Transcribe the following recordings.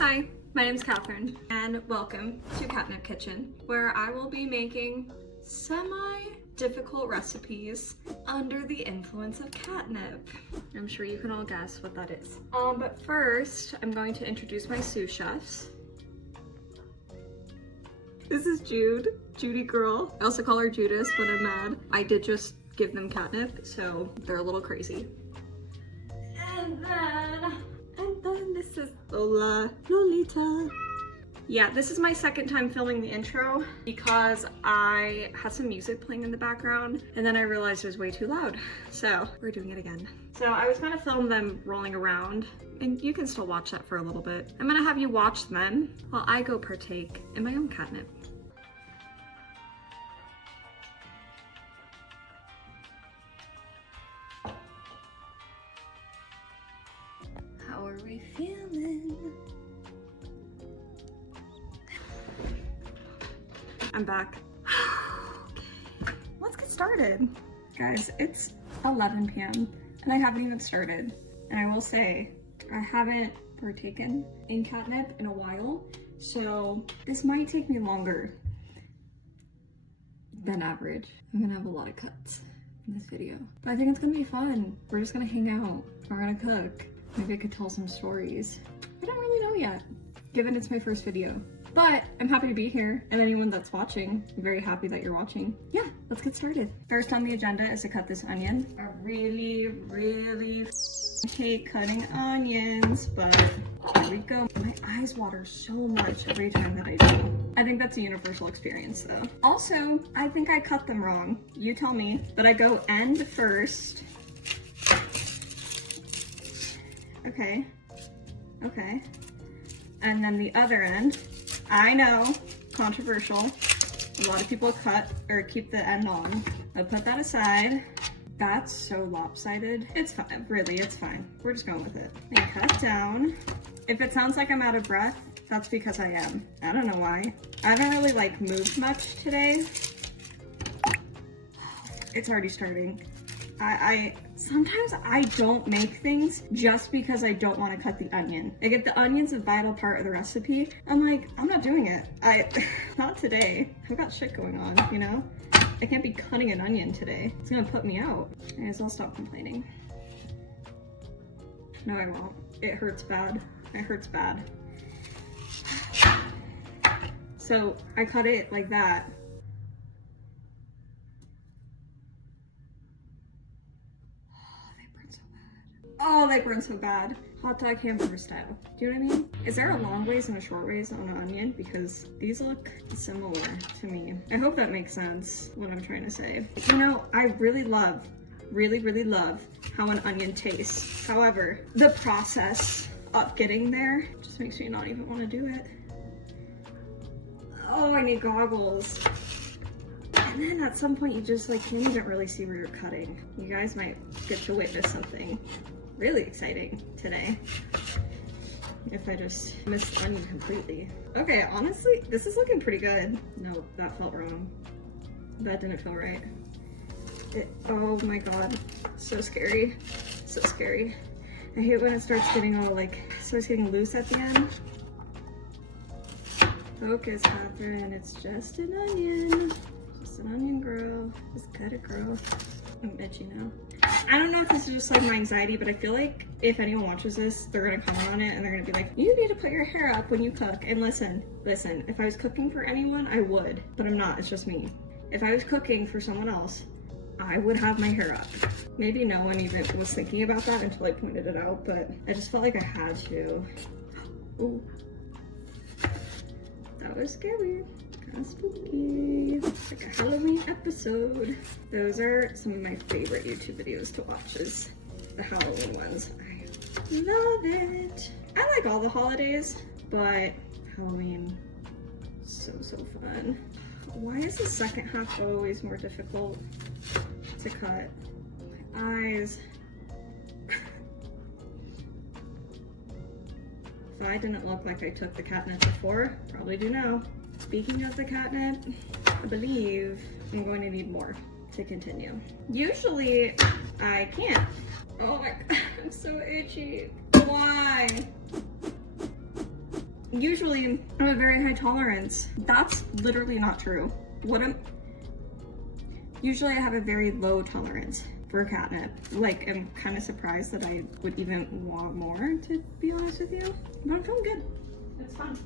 Hi, my name's Catherine, and welcome to Catnip Kitchen, where I will be making semi-difficult recipes under the influence of catnip. I'm sure you can all guess what that is. But first, I'm going to introduce my sous chefs. This is Judy girl. I also call her Judas when I'm mad. I did just give them catnip, so they're a little crazy. And then this is Lolita. Yeah, this is my second time filming the intro because I had some music playing in the background and then I realized it was way too loud. So we're doing it again. So I was gonna film them rolling around and you can still watch that for a little bit. I'm gonna have you watch them while I go partake in my own catnip. How are we feeling? I'm back. Okay, let's get started. Guys, it's 11 p.m. and I haven't even started. And I will say, I haven't partaken in catnip in a while, so this might take me longer than average. I'm gonna have a lot of cuts in this video, but I think it's gonna be fun. We're just gonna hang out, we're gonna cook. Maybe I could tell some stories. I don't really know yet, given it's my first video. But I'm happy to be here, and anyone that's watching, I'm very happy that you're watching. Yeah, let's get started. First on the agenda is to cut this onion. I really hate cutting onions, but here we go. My eyes water so much every time that I do. I think that's a universal experience though. Also, I think I cut them wrong. You tell me, but I go end first. Okay. And then the other end. I know, controversial. A lot of people cut or keep the end on. I'll put that aside. That's so lopsided. It's fine, really, it's fine. We're just going with it. And cut down. If it sounds like I'm out of breath, that's because I am. I don't know why. I haven't really moved much today. It's already starting. Sometimes I don't make things just because I don't want to cut the onion. Like if the onion's a vital part of the recipe, I'm like, I'm not doing it. Not today. I've got shit going on, you know? I can't be cutting an onion today. It's gonna put me out. Anyways, I'll stop complaining. No, I won't. It hurts bad. It hurts bad. So I cut it like that. Oh, they burn so bad. Hot dog hamburger style. Do you know what I mean? Is there a long ways and a short ways on an onion? Because these look similar to me. I hope that makes sense, what I'm trying to say. You know, I really love how an onion tastes. However, the process of getting there just makes me not even want to do it. Oh, I need goggles. And then at some point you just can't even really see where you're cutting. You guys might get to witness something really exciting today if I just missed the onion completely. Okay, honestly, this is looking pretty good. No, that felt wrong. That didn't feel right. Oh my god, so scary, so scary. I hate when it starts getting all starts getting loose at the end. Focus, Catherine, it's just an onion. Just an onion, girl. Just cut it, girl. I'm itchy now. I don't know if this is just my anxiety, but I feel like if anyone watches this, they're gonna comment on it and they're gonna be like, you need to put your hair up when you cook. And listen, if I was cooking for anyone, I would, but I'm not, it's just me. If I was cooking for someone else, I would have my hair up. Maybe no one even was thinking about that until I pointed it out, but I just felt like I had to. Ooh. That was scary. Kind of spooky. Like a Halloween episode. Those are some of my favorite YouTube videos to watch, is the Halloween ones. I love it. I like all the holidays, but Halloween, so fun. Why is the second half always more difficult to cut? My eyes. If I didn't look like I took the catnip before, probably do now. Speaking of the catnip, I believe I'm going to need more to continue. Usually I can't. Oh my god, I'm so itchy. Why? Usually I have a very high tolerance. That's literally not true. Usually I have a very low tolerance for catnip. Like, I'm kind of surprised that I would even want more, to be honest with you. But I'm feeling good. It's fun.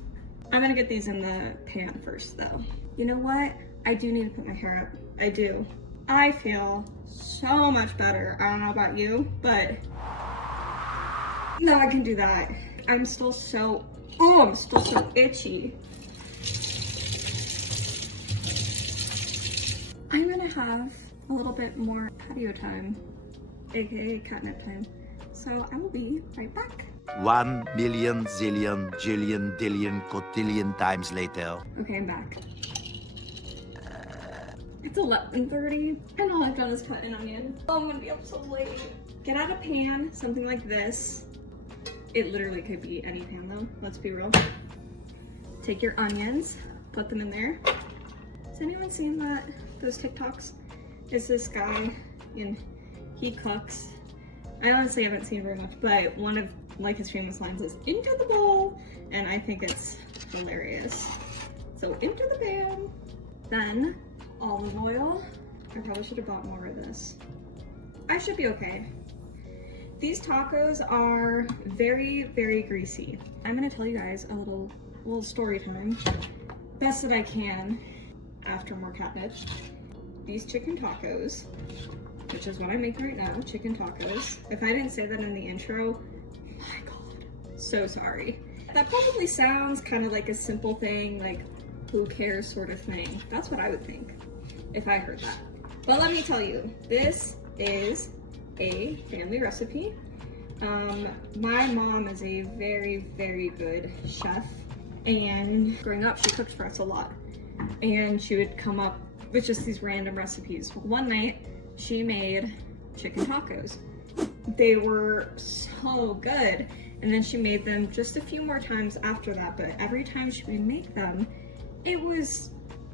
I'm gonna get these in the pan first though. You know what? I do need to put my hair up. I do. I feel so much better. I don't know about you, but no, I can do that. I'm still so itchy. I'm gonna have a little bit more patio time, aka catnip time. So I will be right back. 1 million zillion jillion dillion cotillion times later. Okay, I'm back. It's 11:30 and all I've done is cut an onion. Oh, I'm gonna be up so late. Get out a pan, something like this. It literally could be any pan though, let's be real. Take your onions, put them in there. Has anyone seen those TikToks? It's this guy and he cooks. I honestly haven't seen very much, but one of like his famous lines is into the bowl, and I think it's hilarious. So into the pan, then olive oil. I probably should have bought more of this. I should be okay. These tacos are very, very greasy. I'm gonna tell you guys a little story time, best that I can after more catnip. These chicken tacos, which is what I'm making right now, chicken tacos. If I didn't say that in the intro, my God, so sorry. That probably sounds kind of like a simple thing, like who cares sort of thing. That's what I would think if I heard that. But let me tell you, this is a family recipe. My mom is a very, very good chef, and growing up she cooked for us a lot, and she would come up with just these random recipes. One night she made chicken tacos. They were so good, and then she made them just a few more times after that, but every time she would make them, it was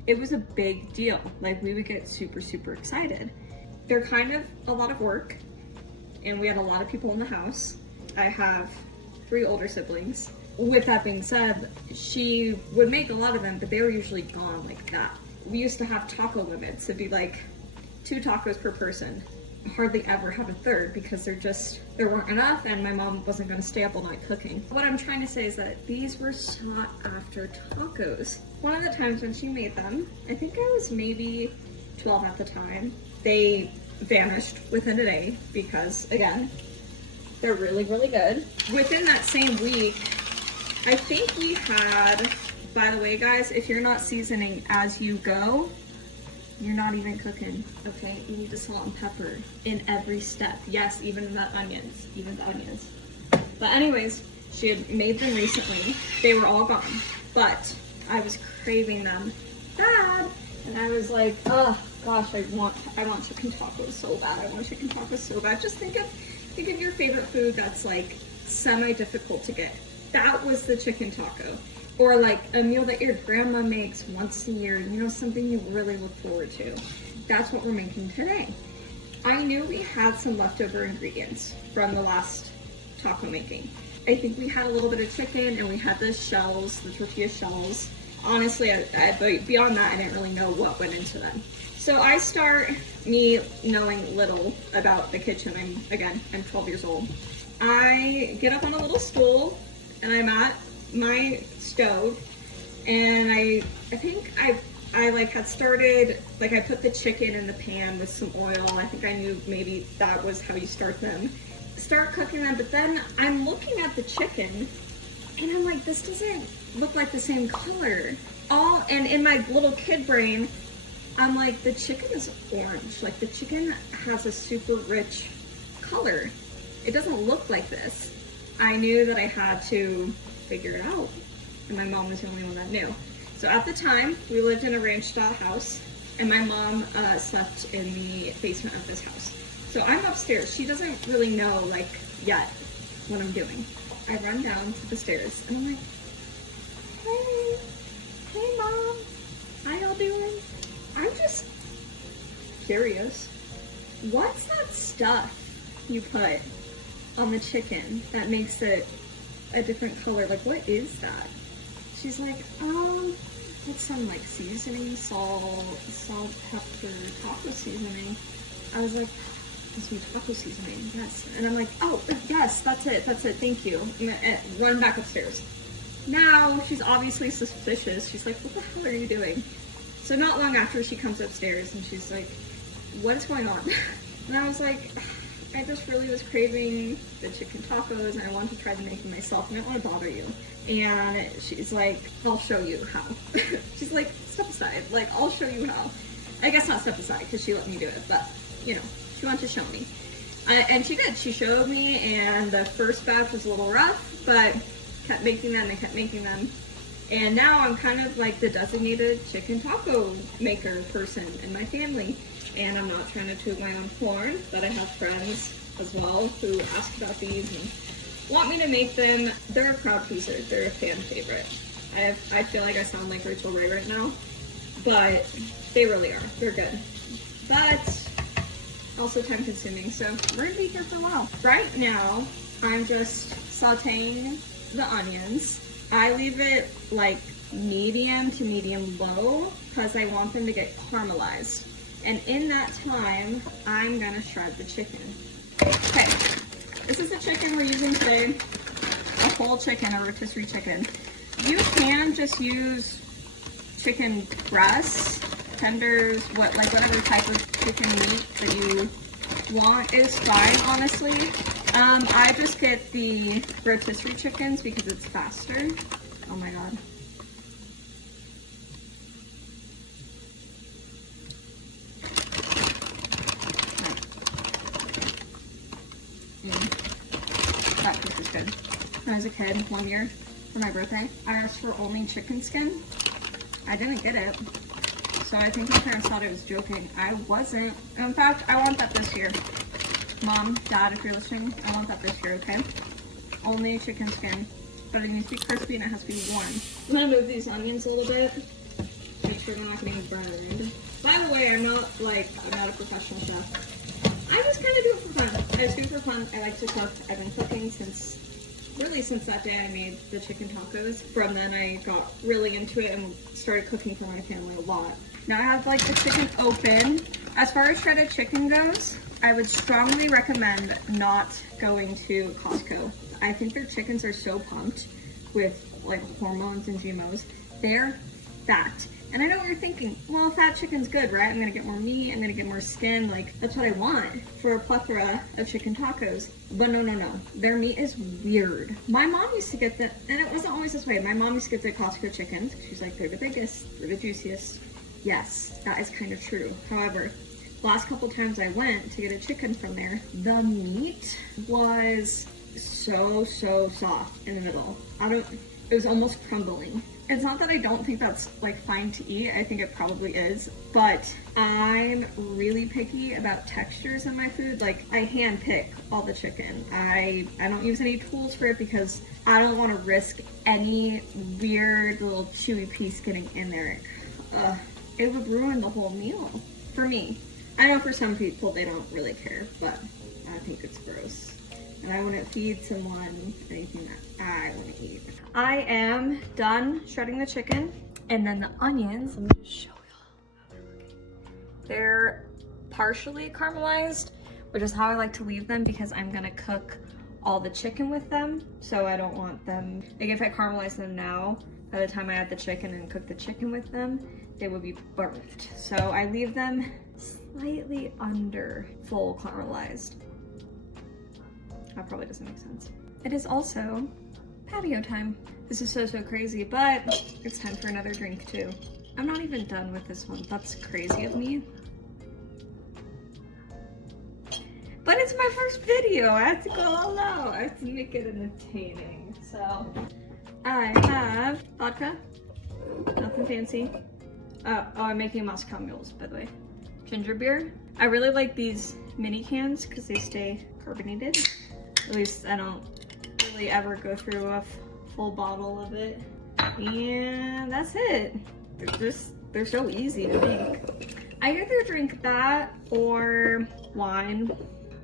a big deal. Like, we would get super, super excited. They're kind of a lot of work, and we had a lot of people in the house. I have 3 older siblings. With that being said, she would make a lot of them, but they were usually gone like that. We used to have taco limits. It'd be like 2 tacos per person. Hardly ever have a third because there weren't enough, and my mom wasn't gonna stay up all night cooking. What I'm trying to say is that these were sought after tacos. One of the times when she made them, I think I was maybe 12 at the time, they vanished within a day because, again, they're really, really good. Within that same week, I think we had, by the way guys, if you're not seasoning as you go, you're not even cooking, okay? You need to salt and pepper in every step. Yes, even the onions, But anyways, she had made them recently. They were all gone, but I was craving them bad, and I was like, oh gosh, I want chicken tacos so bad. I want chicken tacos so bad. Just think of your favorite food that's like semi-difficult to get. That was the chicken taco. Or like a meal that your grandma makes once a year, you know, something you really look forward to. That's what we're making today. I knew we had some leftover ingredients from the last taco making. I think we had a little bit of chicken, and we had the shells, the tortilla shells. Honestly, but beyond that, I didn't really know what went into them. So I start, me knowing little about the kitchen. I'm 12 years old. I get up on a little stool, and I'm at my stove, and I think I like had started, like I put the chicken in the pan with some oil. I think I knew maybe that was how you start cooking them, but then I'm looking at the chicken and I'm like, this doesn't look like the same color. And in my little kid brain, I'm like, the chicken is orange. Like, the chicken has a super rich color. It doesn't look like this. I knew that I had to figure it out, and my mom was the only one that knew. So at the time, we lived in a ranch-style house, and my mom slept in the basement of this house. So I'm upstairs. She doesn't really know, like, yet what I'm doing. I run down to the stairs, and I'm like, hey Mom, how y'all doing? I'm just curious. What's that stuff you put on the chicken that makes it a different color? Like, what is that? she's like, put some like seasoning, salt, pepper, taco seasoning. I was like, some taco seasoning, yes. And I'm like, oh, yes, that's it, thank you. And run back upstairs. Now, she's obviously suspicious. She's like, what the hell are you doing? So not long after, she comes upstairs and she's like, what is going on? And I was like, I just really was craving the chicken tacos and I wanted to try to make them myself and I don't want to bother you. And she's like, I'll show you how. She's like, step aside, like, I'll show you how. I guess not step aside because she let me do it, but you know, she wanted to show me. And she did, she showed me, and the first batch was a little rough, but kept making them and kept making them. And now I'm kind of like the designated chicken taco maker person in my family. And I'm not trying to toot my own horn, but I have friends as well who ask about these and want me to make them. They're a crowd pleaser, they're a fan favorite. I feel like I sound like Rachel Ray right now, but they really are, they're good. But also time consuming, so we're gonna be here for a while. Right now, I'm just sauteing the onions. I leave it like medium to medium low because I want them to get caramelized. And in that time, I'm gonna shred the chicken. Okay, this is the chicken we're using today. A whole chicken, a rotisserie chicken. You can just use chicken breasts, tenders, whatever type of chicken meat that you want is fine, honestly. I just get the rotisserie chickens because it's faster. Oh my god. That piece is good. When I was a kid, 1 year for my birthday, I asked for only chicken skin. I didn't get it. So I think my parents thought I was joking. I wasn't. In fact, I want that this year. Mom, Dad, if you're listening, I want that this year, okay? Only chicken skin. But it needs to be crispy and it has to be warm. I'm gonna move these onions a little bit. Make sure they're not getting burned. By the way, I'm not a professional chef. I just kind of do it for fun. I just do it for fun. I like to cook. I've been cooking since that day I made the chicken tacos. From then I got really into it and started cooking for my family a lot. Now I have like the chicken open. As far as shredded chicken goes, I would strongly recommend not going to Costco. I think their chickens are so pumped with like hormones and GMOs. They're fat. And I know what you're thinking, well, fat chicken's good, right? I'm gonna get more meat, I'm gonna get more skin, like, that's what I want for a plethora of chicken tacos. But no. Their meat is weird. My mom used to get the, and it wasn't always this way, my mom used to get the Costco chickens. She's like, they're the biggest, they're the juiciest. Yes, that is kind of true. However, the last couple times I went to get a chicken from there, the meat was so soft in the middle. It was almost crumbling. It's not that I don't think that's like fine to eat, I think it probably is, but I'm really picky about textures in my food. Like, I hand pick all the chicken. I don't use any tools for it because I don't want to risk any weird little chewy piece getting in there. It would ruin the whole meal for me. I know for some people they don't really care, but I think it's gross. And I wouldn't feed someone anything that I want to eat. I am done shredding the chicken, and then the onions, let me just show y'all how they're looking. They're partially caramelized, which is how I like to leave them because I'm gonna cook all the chicken with them. So I don't want them, like if I caramelize them now, by the time I add the chicken and cook the chicken with them, they would be burnt. So I leave them slightly under full caramelized. That probably doesn't make sense. It is also patio time. This is so crazy, but it's time for another drink too. I'm not even done with this one. That's crazy of me. But it's my first video. I have to go all out. I have to make it entertaining. So I have vodka, nothing fancy. Oh, I'm making Moscow mules, by the way. Ginger beer. I really like these mini cans because they stay carbonated. At least I don't really ever go through a full bottle of it. And that's it. They're so easy to make. I either drink that or wine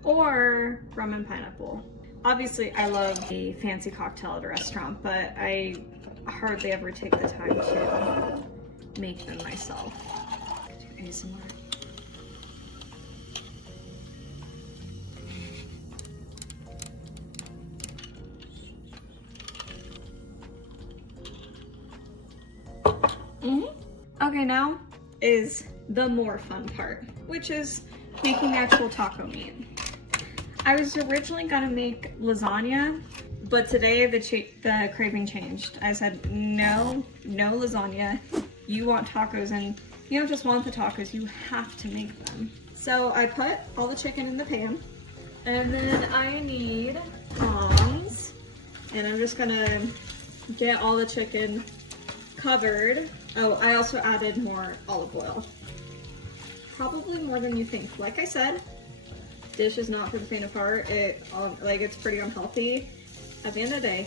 or rum and pineapple. Obviously, I love a fancy cocktail at a restaurant, but I hardly ever take the time to make them myself. Do ASMR. Okay, now is the more fun part, which is making actual taco meat. I was originally gonna make lasagna, but today the craving changed. I said, no lasagna. You want tacos, and you don't just want the tacos, you have to make them. So I put all the chicken in the pan, and then I need tongs, and I'm just gonna get all the chicken covered. Oh, I also added more olive oil. Probably more than you think. Like I said, dish is not for the faint of heart. It's pretty unhealthy. At the end of the day,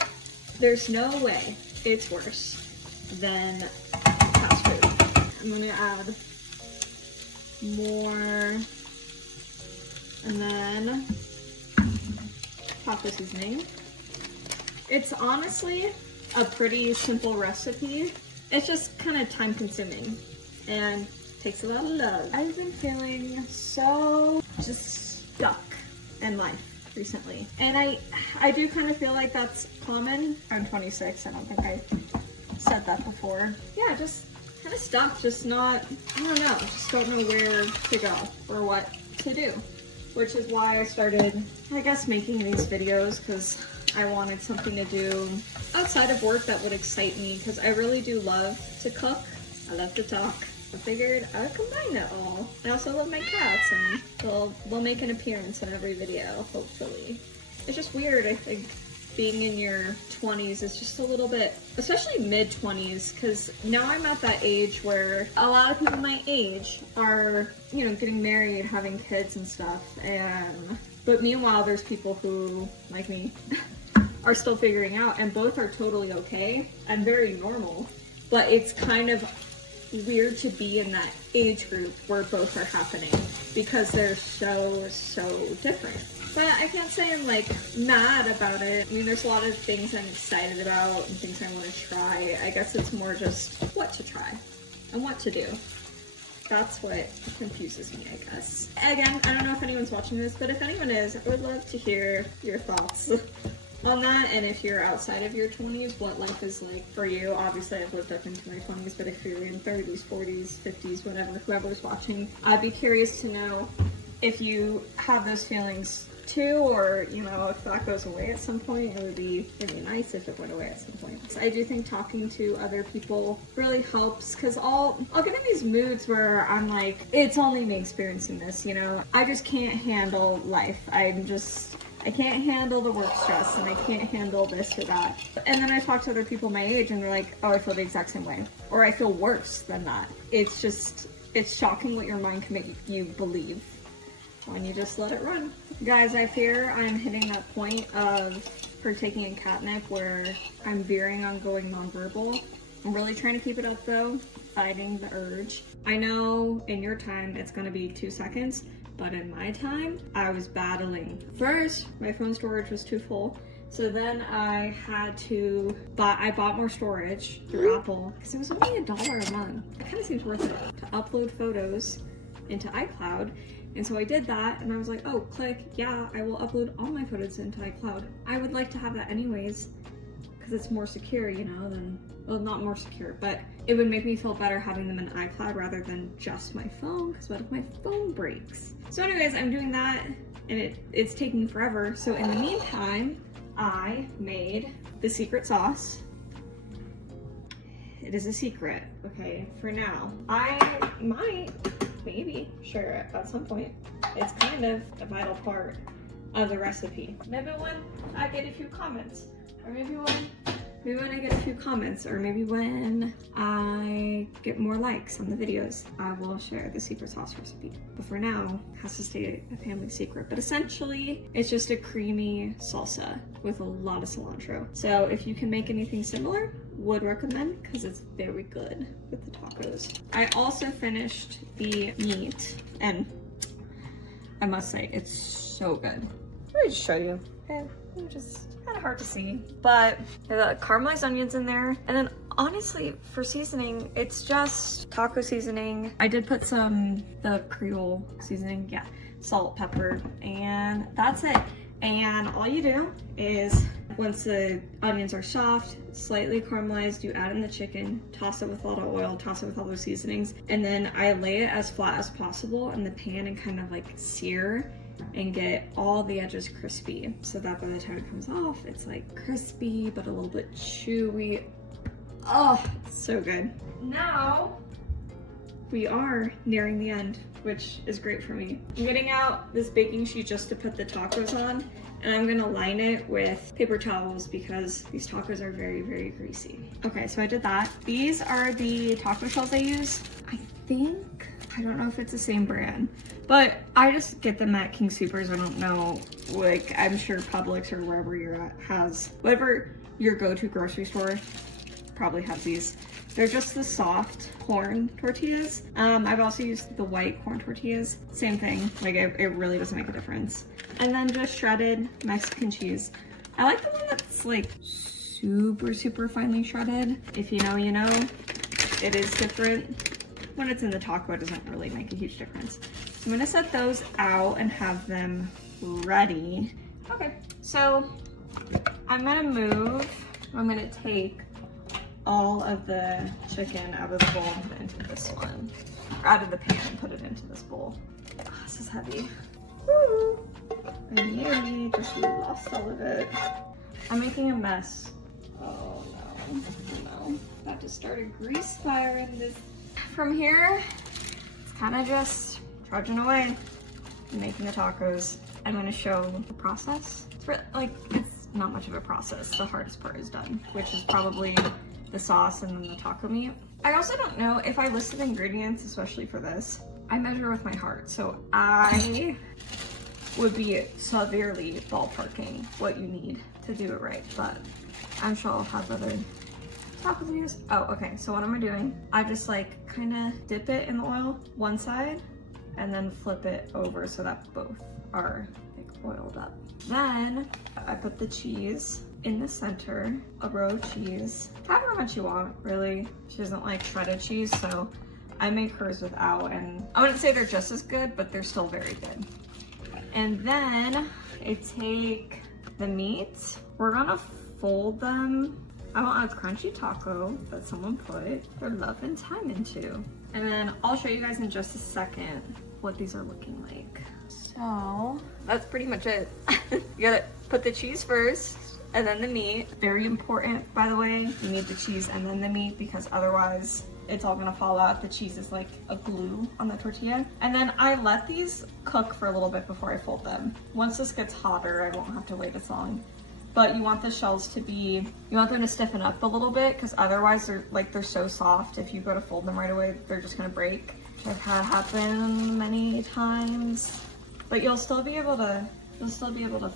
there's no way it's worse than fast food. I'm gonna add more, and then taco seasoning. It's honestly a pretty simple recipe. It's just kind of time consuming and takes a lot of love. I've been feeling so just stuck in life recently. And I do kind of feel like that's common. I'm 26, I don't think I said that before. Yeah, just kind of stuck, just not, I don't know, just don't know where to go or what to do. Which is why I started, I guess, making these videos, because I wanted something to do outside of work that would excite me, because I really do love to cook. I love to talk. I figured I would combine it all. I also love my cats, and they'll make an appearance in every video, hopefully. It's just weird, I think, being in your 20s is just a little bit, especially mid-20s, because now I'm at that age where a lot of people my age are, you know, getting married, having kids and stuff, but meanwhile, there's people who, like me, are still figuring out, and both are totally okay and very normal, but it's kind of weird to be in that age group where both are happening because they're so different. But I can't say I'm like mad about it. I mean, there's a lot of things I'm excited about and things I want to try. I guess it's more just what to try and what to do. That's what confuses me, I guess. Again, I don't know if anyone's watching this, but if anyone is, I would love to hear your thoughts on that, and if you're outside of your 20s, what life is like for you. Obviously, I've lived up into my 20s, but if you're in 30s, 40s, 50s, whatever, whoever's watching, I'd be curious to know if you have those feelings too, or, you know, if that goes away at some point. It would be really nice if it went away at some point. So I do think talking to other people really helps, because I'll get in these moods where I'm like, it's only me experiencing this, you know? I just can't handle life. I can't handle the work stress, and I can't handle this or that. And then I talk to other people my age, and they're like, oh, I feel the exact same way. Or I feel worse than that. It's shocking what your mind can make you believe when you just let it run. Guys, I fear I'm hitting that point of partaking in catnip where I'm veering on going nonverbal. I'm really trying to keep it up though, fighting the urge. I know in your time it's gonna be 2 seconds, but in my time, I was battling. First, my phone storage was too full. So then I bought more storage through Apple, because it was only $1 a month. It kind of seems worth it to upload photos into iCloud. And so I did that, and I was like, oh, click, yeah, I will upload all my photos into iCloud. I would like to have that anyways, because it's more secure, you know, well, not more secure, but it would make me feel better having them in iCloud rather than just my phone, because what if my phone breaks? So anyways, I'm doing that, and it's taking forever. So in the meantime, I made the secret sauce. It is a secret, okay, for now. I might, maybe, share it at some point. It's kind of a vital part of the recipe. Maybe when I get a few comments, or maybe when I get a few comments, or maybe when I get more likes on the videos, I will share the secret sauce recipe. But for now, it has to stay a family secret. But essentially, it's just a creamy salsa with a lot of cilantro. So if you can make anything similar, would recommend, because it's very good with the tacos. I also finished the meat, and I must say, it's so good. Let me just show you. just kind of hard to see. But the caramelized onions in there. And then honestly, for seasoning, it's just taco seasoning. I did put the Creole seasoning, yeah, salt, pepper, and that's it. And all you do is, once the onions are soft, slightly caramelized, you add in the chicken, toss it with a lot of oil, toss it with all those seasonings, and then I lay it as flat as possible in the pan and kind of like sear and get all the edges crispy, so that by the time it comes off, it's like crispy but a little bit chewy. Oh, so good. Now we are nearing the end, which is great for me. I'm getting out this baking sheet just to put the tacos on, and I'm gonna line it with paper towels because these tacos are very, very greasy. Okay, so I did that. These are the taco shells I use. I don't know if it's the same brand, but I just get them at King Soopers. I don't know, like, I'm sure Publix or wherever you're at has, whatever your go-to grocery store probably has these. They're just the soft corn tortillas. I've also used the white corn tortillas. Same thing, like it really doesn't make a difference. And then just shredded Mexican cheese. I like the one that's like super, super finely shredded. If you know, you know. It is different. When it's in the taco, it doesn't really make a huge difference. So I'm gonna set those out and have them ready. Okay, so I'm gonna take all of the chicken out of the bowl and put it into this one. Or out of the pan and put it into this bowl. Oh, this is heavy. Woo! I nearly just lost all of it. I'm making a mess. Oh no. About to start a grease fire in this. From here, it's kind of just trudging away and making the tacos. I'm gonna show the process. It's not much of a process. The hardest part is done, which is probably the sauce and then the taco meat. I also don't know if I listed ingredients, especially for this. I measure with my heart, so I would be severely ballparking what you need to do it right, but I'm sure I'll have other taco videos. Oh, okay, so what am I doing? I just like kind of dip it in the oil, one side, and then flip it over so that both are like oiled up. Then I put the cheese in the center, a row of cheese, however much you want, really. She doesn't like shredded cheese, so I make hers without, and I wouldn't say they're just as good, but they're still very good. And then I take the meat. We're gonna fold them. I want a crunchy taco that someone put their love and time into. And then I'll show you guys in just a second what these are looking like. So that's pretty much it. You gotta put the cheese first and then the meat. Very important, by the way, you need the cheese and then the meat because otherwise it's all gonna fall out. The cheese is like a glue on the tortilla. And then I let these cook for a little bit before I fold them. Once this gets hotter, I won't have to wait as long. But you want the shells to be, you want them to stiffen up a little bit because otherwise they're so soft. If you go to fold them right away, they're just gonna break. Which I've had happen many times. But you'll still be able to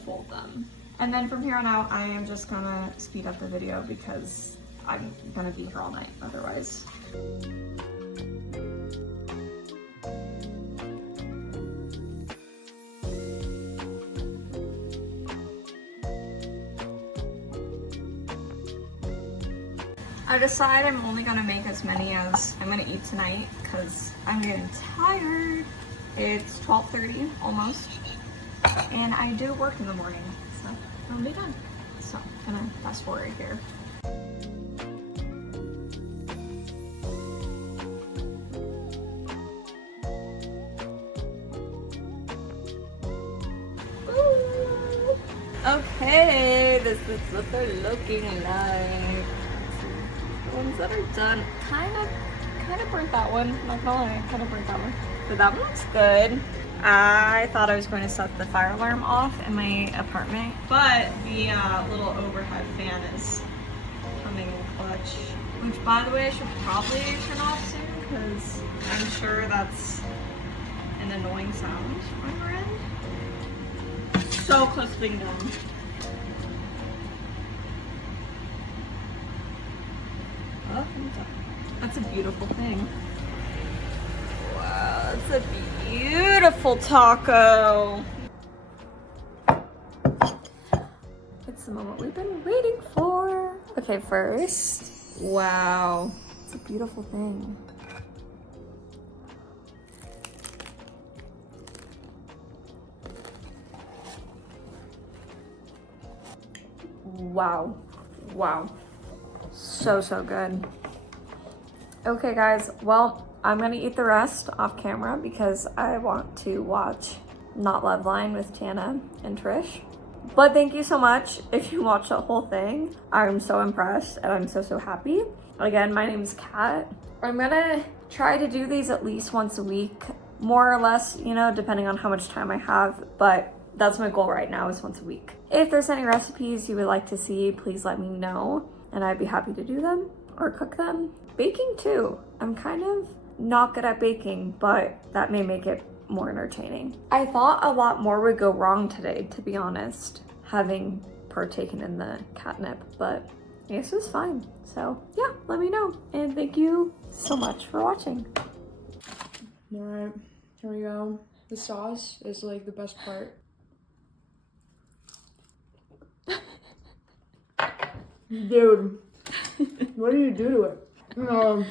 fold them. And then from here on out, I am just gonna speed up the video because I'm gonna be here all night otherwise. I decide I'm only gonna make as many as I'm gonna eat tonight because I'm getting tired. It's 12:30 almost, and I do work in the morning, so I'll be done. So I'm gonna fast forward here. Ooh. Okay, this is what they're looking like. The ones that are done, kind of burnt that one. Not gonna lie, kind of burnt that one. So that one looks good. I thought I was going to set the fire alarm off in my apartment, but the little overhead fan is coming in clutch. Which, by the way, I should probably turn off soon because I'm sure that's an annoying sound on your end. So close to being done. Oh, that's a beautiful thing. Wow, that's a beautiful taco. It's the moment we've been waiting for. Okay, first, wow, it's a beautiful thing. Wow, wow, so good. Okay guys, well, I'm gonna eat the rest off camera because I want to watch Not Loveline with Tana and Trish. But thank you so much if you watched the whole thing. I'm so impressed and I'm so happy. Again, my name is Kat. I'm gonna try to do these at least once a week, more or less, you know, depending on how much time I have, but that's my goal right now, is once a week. If there's any recipes you would like to see, please let me know and I'd be happy to do them or cook them. Baking too. I'm kind of not good at baking, but that may make it more entertaining. I thought a lot more would go wrong today, to be honest, having partaken in the catnip, but I guess it was fine. So yeah, let me know. And thank you so much for watching. All right, here we go. The sauce is like the best part. Dude, what do you do to it?